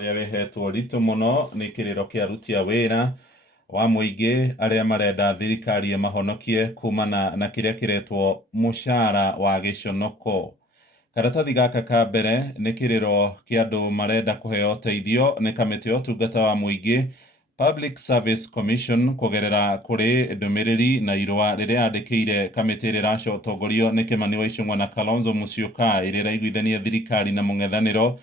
rĩa rĩhetwo ritũ mũno nĩ kĩrĩro kĩa aruti a wĩra wa mũingĩ arĩa marenda thirikari ĩmahonokie kumana na kĩrĩa kĩretwo mũcara wa gĩconoko. Karatathi gaka ka mbere nĩ kĩrĩro kĩa andũ marenda kũheo ũteithio nĩ kamĩtĩ ya ũtungata wa mũingĩ Public Service Commission kũgerera kũrĩ ndũmĩrĩri na irũa rĩrĩa yandĩkĩire kamĩtĩ ĩrĩa ĩratongorio nĩ Kimani wa Ichung'wa na Kalonzo Musyoka ĩrĩa ĩraiguithania thirikari na mũng'ethanĩro.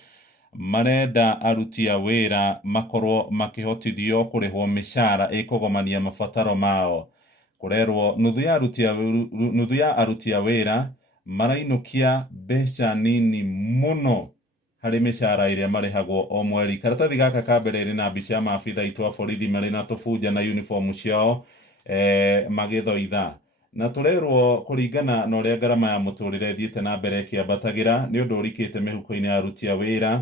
Marenda aruti a wĩra makorwo makĩhotithio kũrĩhwo mĩcara ĩkũgomania mabataro mao. Kũrerwo nuthu ya aruti a wĩra marainũkia mbeca nini mũno harĩ mĩcara ĩrĩa marĩhagwo o mweri. Karatathi gaka ka mbere rĩ na mbica ya maabitha aitũ a borithi marĩ na tũbunja na uniform ciao magĩthoitha. Na tũrerwo kũringana na ũrĩa ngarama ya mũtũrĩre ĩthiĩte na mbere ĩkĩambatagĩra nĩ ũndũ ũrikĩte mĩhuko-inĩ ya aruti a wĩra,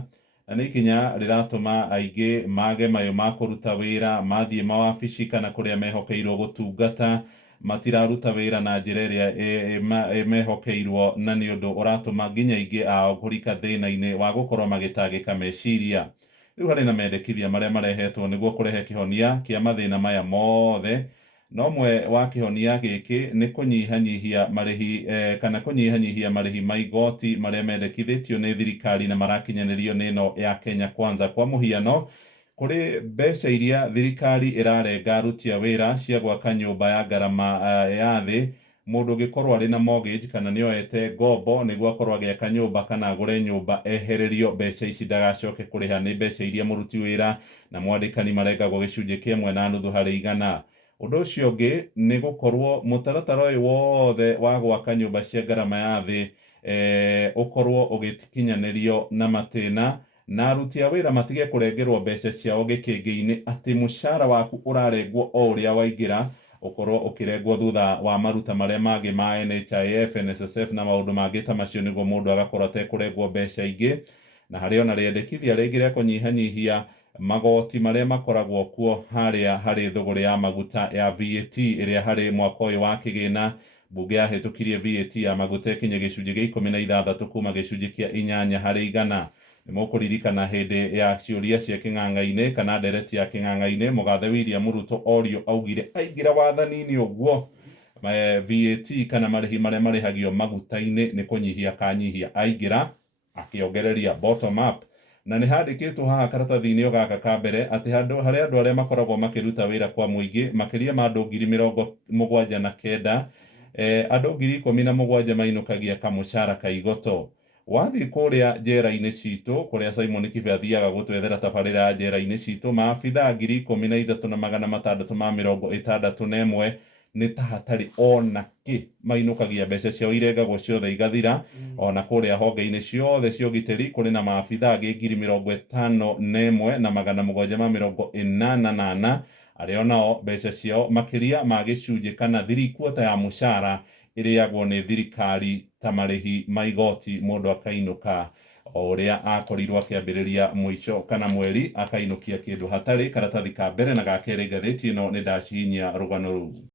na nĩ ikinya rĩratũma aingĩ mage mayũ ma kũruta wĩra, mathiĩ mawabici kana kũrĩa mehokeirwo gũtungata matiraruta wĩra na njĩra ĩrĩa mehokeirwo, na nĩ ũndũ ũratũma nginya aingĩ ao kũrika thĩna-inĩ wa gũkorwo magĩtangĩka meciria. Rĩu harĩ na mendekithia marĩa marehetwo nĩguo kũrehe kĩhonia kĩa mathĩna maya mothe, na ũmwe wa kĩhonia gĩkĩ nĩ kũnyihanyihia marĩhi kana kũnyihanyihia marĩhi ma igoti marĩa mendekithĩtio nĩ thirikari na marakinyanĩrio nĩ ĩno ya Kenya Kwanza. Kwa mũhiano, kũrĩ mbeca iria thirikari ĩrarenga aruti a wĩra cia gwaka nyũmba ya ngarama ya thĩ, mũndũ ũngĩkorwo arĩ na mortgage kana nĩoete ngombo nĩguo akorwo agĩaka nyũmba kana agũre nyũmba, ehererio mbeca ici ndagacoke kũrĩha nĩ mbeca iria mũruti wĩra na mwandĩkani marengagwo gĩcunjĩ kĩa 1.5 harĩ igana. Ũndũ ũcio ũngĩ nĩ gũkorwo mũtaratara ũyũ wothe wa gwaka nyũmba cia ngarama ya thĩ ũkorwo ũgĩkinyanĩrio na matĩna, na aruti a wĩra matige kũrengerwo mbeca ciao gĩkĩngĩ-inĩ atĩ mũcara waku ũrarengwo o ũrĩa waingĩra, ũkorwo ũkĩrengwo thutha wa maruta marĩa mangĩ ma NHIF, NSSF na maũndũ mangĩ ta macio, nĩguo mũndũ agakorwo atekũrengwo mbeca ingĩ. Na harĩ ona rĩendekithia rĩngĩ rĩa kũnyihanyihia magoti marĩa makoragwo kuo harĩa harĩ thũgũrĩ ya maguta ya VAT, ĩrĩa harĩ mwaka ũyũ wa kĩgĩna mbunge yahĩtũkirie VAT ya maguta ĩkinye gĩcunjĩ gĩa 16 kuma gĩcunjĩ kĩa 8 harĩ igana. Nĩ mũkũririkana hĩndĩ ya ciũria cia kĩng'ang'a-inĩ kana ndereti ya kĩng'ang'a-inĩ, mũgathe William Ruto orio augire aingĩra wathani-inĩ ũguo VAT kana marĩhi marĩa marĩhagio maguta-inĩ nĩ kũnyihia akanyihia, aingĩra akĩongereria bottom up. Na nĩ handĩkĩtwo haha karatathi-inĩ gaka ka mbere atĩ harĩ andũ arĩa makoragwo makĩruta wĩra kwa mũingĩ makĩria ma andũ 79,000, andũ 17,000 mainũkagia kamũcara ka igoto. Wathiĩ kũrĩa njera-inĩ citũ kũrĩa Simon Kibe athiaga gũtwethera tabarĩra ya njera-inĩ citũ, maabitha 13,661 nĩ ta hatarĩ ona kĩ mainũkagia mbeca ciao irengagwo ciothe igathira. Ona kũrĩa honge-inĩ ciothe cia ũgitĩri kũrĩ na maabitha angĩ 51,788 arĩa onao mbeca ciao makĩria ma gĩcunjĩ kana 3/4 ya mũcara ĩrĩagwo nĩ thirikari ta marĩhi ma igoti, mũndũ akainũka o ũrĩa akorirwo akĩambĩrĩria mũico kana mweri akainũkia kĩndũ hatarĩ. Karatathi ka mbere na ga kerĩ ngathĩti ĩno nĩ ndacihinyia rũgano rũu.